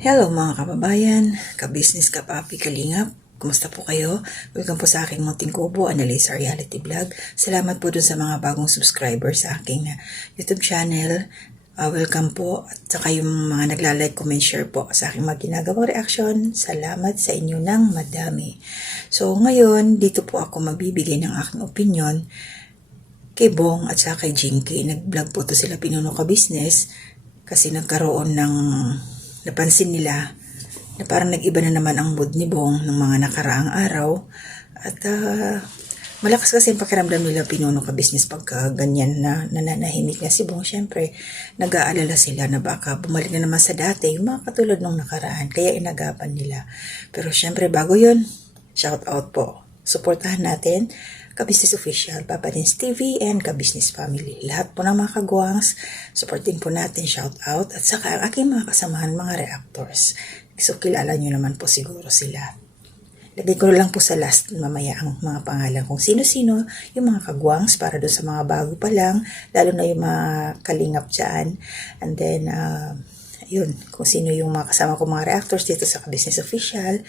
Hello mga kababayan, ka-business, ka-papi, kalingap. Kumusta po kayo? Welcome po sa aking munting kubo, Analisa Reality Vlog. Salamat po dun sa mga bagong subscribers sa aking YouTube channel. Welcome po at saka yung mga nagla-like, comment, share po sa aking mga ginagawang reaction. Salamat sa inyo ng madami. So ngayon, dito po ako magbibigay ng aking opinion kay Bong at saka kay Jinky. Nag-vlog po to sila Pinuno Ka Business kasi nagkaroon ng napansin nila na parang nag-iba na naman ang mood ni Bong ng mga nakaraang araw at malakas kasi yung pakiramdam nila Pinuno Ka Business pagka ganyan na nananahimik na si Bong. Syempre nag-aalala sila na baka bumalik na naman sa dati yung mga katulad nung nakaraan, kaya inagapan nila. Pero syempre bago yun, shout out po, suportahan natin Ka-Business Official, Papa Dins TV, and Ka-Business Family. Lahat po ng mga kagwangs, supporting po natin, shout out, at saka ang aking mga kasamahan, mga reactors. So, kilala nyo naman po siguro sila. Lagay ko lang po sa last mamaya ang mga pangalan kung sino-sino yung mga kagwangs para doon sa mga bago pa lang, lalo na yung mga kalingap dyan. And then, yun, kung sino yung mga kasama ko mga reactors dito sa Ka-Business Official,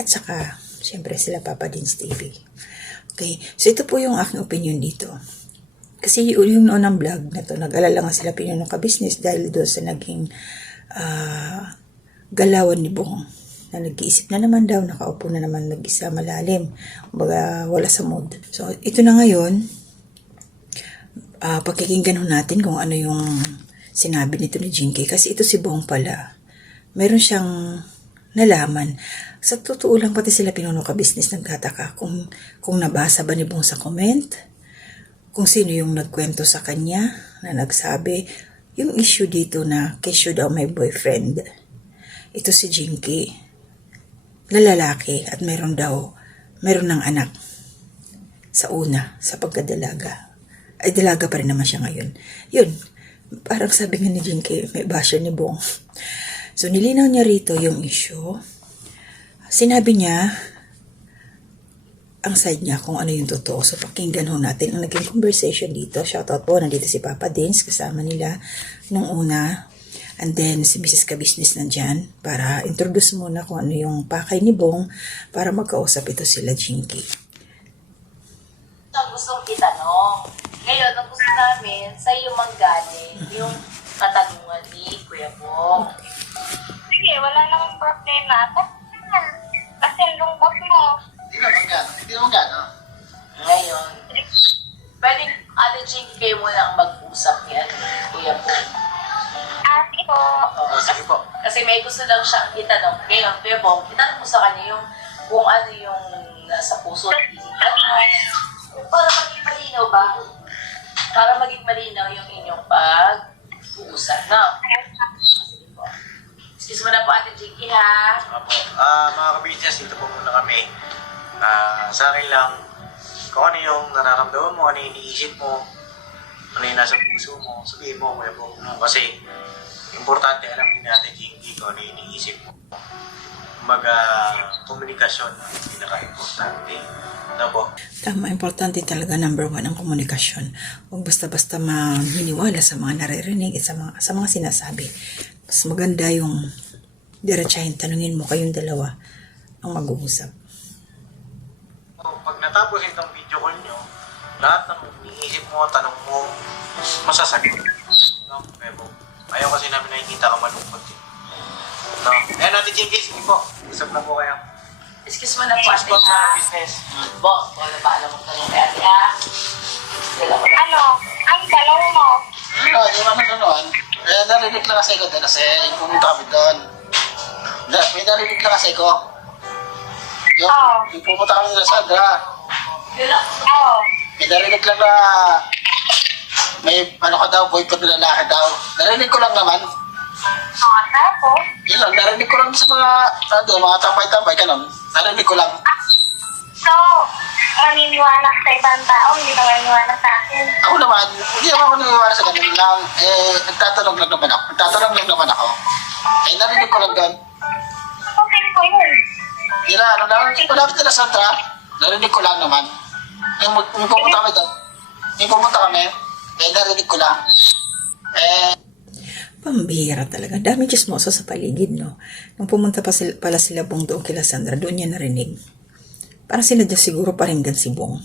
at saka, syempre sila Papa Dins TV. Okay, so ito po yung aking opinion dito. Kasi yung unang vlog na to, nag-alala nga sila Pinuno Ka Business dahil doon sa naging galawan ni Bong. Na nag-iisip na naman daw, nakaupo na naman nag-isa malalim. Kumbaga, wala sa mood. So, ito na ngayon, pakikinggan natin kung ano yung sinabi nito ni Jinky. Kasi ito si Bong pala. Meron siyang nalaman. Sa totoo lang, pati sila Pinuno Ka Business nagtataka kung nabasa ba ni Bong sa comment, kung sino yung nagkwento sa kanya na nagsabi, yung issue dito na kesyo daw may boyfriend. Ito si Jinky, na lalaki at meron ng anak sa una, sa pagkadalaga. Ay, dalaga pa rin naman siya ngayon. Yun, parang sabi nga ni Jinky, may basher ni Bong. So, nilinaw niya rito yung issue. Sinabi niya, ang side niya kung ano yung totoo. So, pakinggan natin ang naging conversation dito. Shoutout po, nandito si Papa Dins, kasama nila nung una. And then, si Mrs. Ka Business nandyan para introduce muna kung ano yung pakay ni Bong para magkausap ito sila Jinky. Ang gustong itanong. Ngayon, ang gusto namin sa iyo manggaling yung katanungan ni Kuya Bong. Sige, wala namang problema. Kasi lungkot mo. Hindi naman gano'n. Ngayon, pwede Ate Jinky kayo muna ang mag-usap ni Kuya Bong. Sige po. Oo, Sige po. Kasi may gusto lang siyang itanong. Ngayon, Kuya Bong, itanong mo sa kanya yung kung ano yung nasa puso at isipan mo. Para maging malinaw ba? Para maging malinaw yung inyong pag-uusap. No? Sige po. Excuse mo na po, Ate Jinky, ha? Opo. Mga ka-business, dito po muna kami. Sa akin lang, kung ano yung nararamdaman mo, ano yung iniisip mo, ano yung nasa puso mo, sabihin mo, Kuya Bong. Kasi, importante, alam din natin, Jinky, kung ano yung iniisip mo. Komunikasyon ang pinaka-importante. Ano po? Tama, importante talaga number 1 ang komunikasyon. Huwag basta-basta maniniwala sa mga naririnig at sa mga sinasabi. Mas maganda yung diretsahin, tanungin mo kayong dalawa ang mag-uusap. So, pag natapos itong video call nyo, lahat ng iniisip mo, tanong mo, masasagot. No? Kuya Bong. Ayaw kasi namin nakikita ka malungkot. No? Ayan natin, Jinky, sige po. Usap na po kayo. Excuse mo na po, Ate, Spot ha? sa business. Bong, wala ba alam mo tanong kay Ate, ha? Dala ko na. Ano? Ang tanong mo? Yung ano naman, narinig lang kasi ko doon kasi pumunta kami doon. May narinig lang kasi ko. Yung pumunta kami doon sa Sandra. Dala ko. Oo. May narinig lang na may ano ka daw, boyfriend na lalaki daw. Narinig ko lang naman. Tapos? Yun lang, narinig ko lang sa mga tambay-tambay, ganun. Narinig ko lang. So, maniniwala ka sa ibang tao, hindi ka maniniwala sa akin. Ako naman, hindi naman ako nangyayari sa ganun lang. Nagtatanong lang naman ako. Narinig ko lang doon. Okay ko yun. Yun na, malapit na Sandra, narinig ko lang naman. Yung pumunta kami doon, narinig ko lang. Pambihira talaga. Dami chismoso sa paligid, no? Nung pumunta pala sila Bong doon kila Sandra, doon niya narinig. Parang sila dyan siguro paringgan si Bong.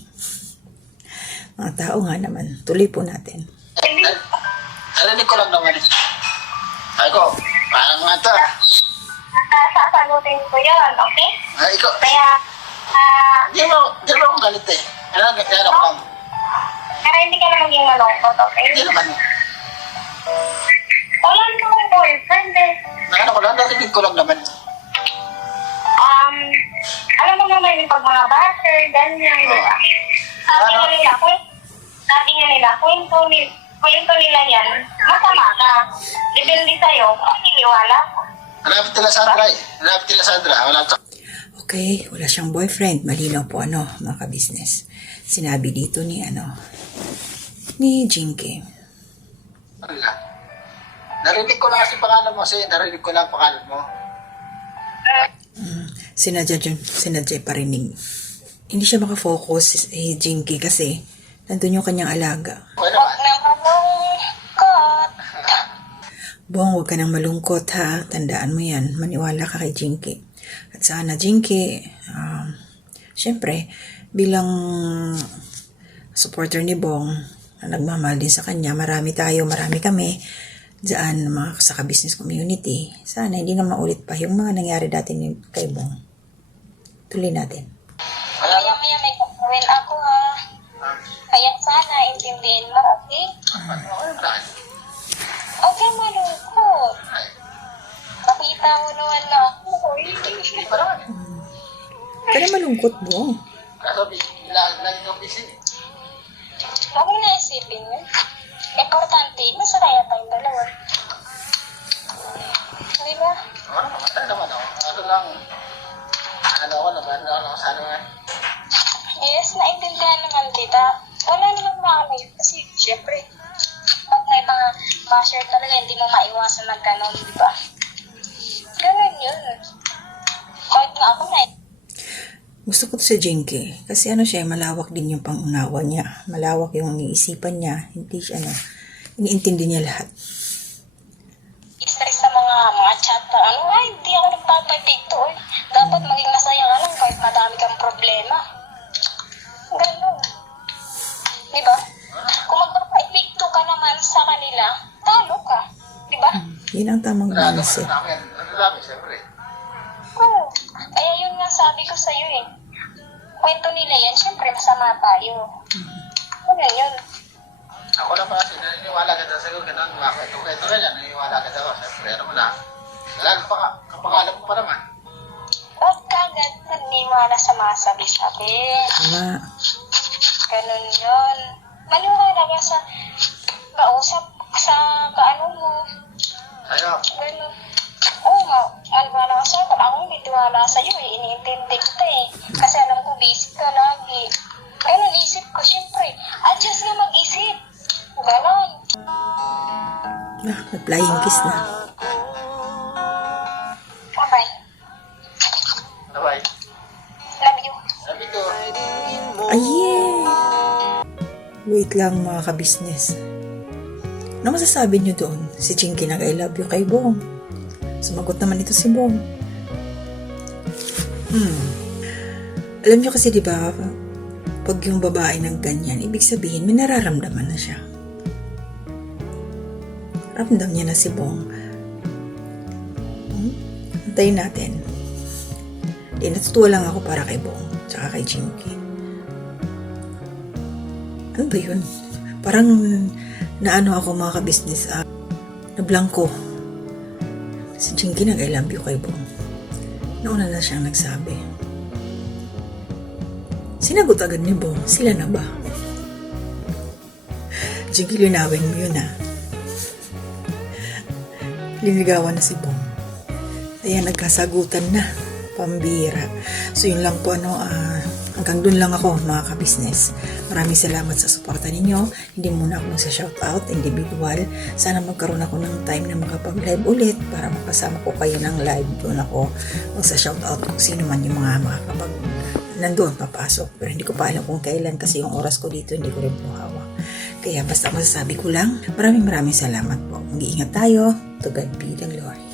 Mga tao nga naman. Tuloy po natin. Narinig ko lang naman. Ay ko, parang nga ito. Sasagutin ko yun, okay? Ay ko, Kaya, di mo akong galit eh. Ano ko lang. pero hindi ka na maging malungkot, okay? Hindi naman. Wala naman boyfriend eh. Ano ko lang, narinig ko lang naman. Alam mo naman yung pag mga basher, ganyan, di ba? Sabi nga nila, kwento nila yan, masama ka. Depende sa'yo, kung niniwala ko. Hanapit nila Sandra eh. Hanapit nila Sandra. Wala to. Okay, wala siyang boyfriend. Malinaw po mga kabisnes. Sinabi dito ni Jinky. Wala. Narinig ko lang kasi pangalan mo. Kasi narinig ko lang pangalan mo. Sinadya parinig. Hindi siya makafocus Jinky kasi nandun yung kanyang alaga. Okay naman. Bong, huwag ka nang malungkot ha. Tandaan mo yan. Maniwala ka kay Jinky. At sana Jinky, syempre, bilang supporter ni Bong, na nagmamahal din sa kanya, marami kami dyan sa ka-business community. Sana hindi na maulit pa yung mga nangyari dati kay Bong. Tuloy natin. Maya may gagawin ako ha. Kaya sana intindihin mo, okay? Huwag kang malungkot. Nakita mo naman na ako. Ka na malungkot, Bong. Kaso, lagi kang busy. Huwag mo na isipin yun. Importante, masaraya tayong dalawa. Di ba? Ano naman ako. Ano lang. Ano ako sana nga. Yes, naintindihan naman kita. Wala naman makakala yun. Kasi, syempre, pag may mga basher talaga, hindi mo maiwasan ng ganon, di ba? Ganon yun. Kahit nga ako na Gusto ko to si Jinky. Kasi siya, malawak din yung pangunawa niya. Malawak yung iisipan niya. Hindi siya, iniintindi niya lahat. stress sa mga chat na hindi ako nagpapapigto eh. Dapat maging masaya ka lang kahit madami kang problema. Ganon. Di ba? Kung magpapapigto ka naman sa kanila, talo ka. Di ba? Yun ang tamang mindset. Ano lang, siyempre. Oo. Kaya yun nga sabi ko sa'yo eh. Kwento nila yan, syempre masama tayo. Ano yun? Ako lang kasi naniniwala ka sa sagot, ganun, ito ka yan, naniniwala ka sa siyempre, ano mo na. Lalo pa kapangalan mo pa naman. Huwag ka agad naniniwala sa mga sabi-sabi. Tama. Ganun yun. Maniwala ka sa kausap sa kaano mo. Sa'yo. Ganun. Oo nga, maniwala ka sa akin. Ako hindi tiwala sa'yo eh. Iniintindi kita eh. Kasi alam ko busy ka lagi. Ganun isip ko, syempre. Adjust nga mag-isip. Ganon. Nag-flying kiss na. Bye-bye. Bye-bye. Love you. Sabi ko, Ay, wait lang mga ka-business. Ano masasabi niyo doon? Si Jinky nag-I love you kay Bong. Sumagot naman ito si Bong. Alam niyo kasi diba, pag yung babae ng ganyan, ibig sabihin may nararamdaman na siya. Ramdam niya na si Bong. Antayin natin. Natutuwa lang ako para kay Bong, tsaka kay Jinky. Ano ba yun? Parang naano ako mga ka-business, na blanco. Si Jinky nag-I love you kay Bong. Nauna na siyang nagsabi. Sinagot agad ni Bong, sila na ba? Jinky, linawin mo yun Linigawan na si Bong. Ayan, nagkasagutan na. Pambira. So yun lang po hanggang dun lang ako mga ka-business. Maraming salamat sa suporta ninyo. Hindi muna ako magsa-shoutout individual. Sana magkaroon ako ng time na makapag-live ulit para makasama ko kayo ng live. Doon ako magsa-shoutout kung sino man yung mga makakapag nandun papasok. Pero hindi ko pa alam kung kailan kasi yung oras ko dito hindi ko rin po hawak. Kaya basta masasabi ko lang, maraming salamat po. Mag-iingat tayo. To God be the glory.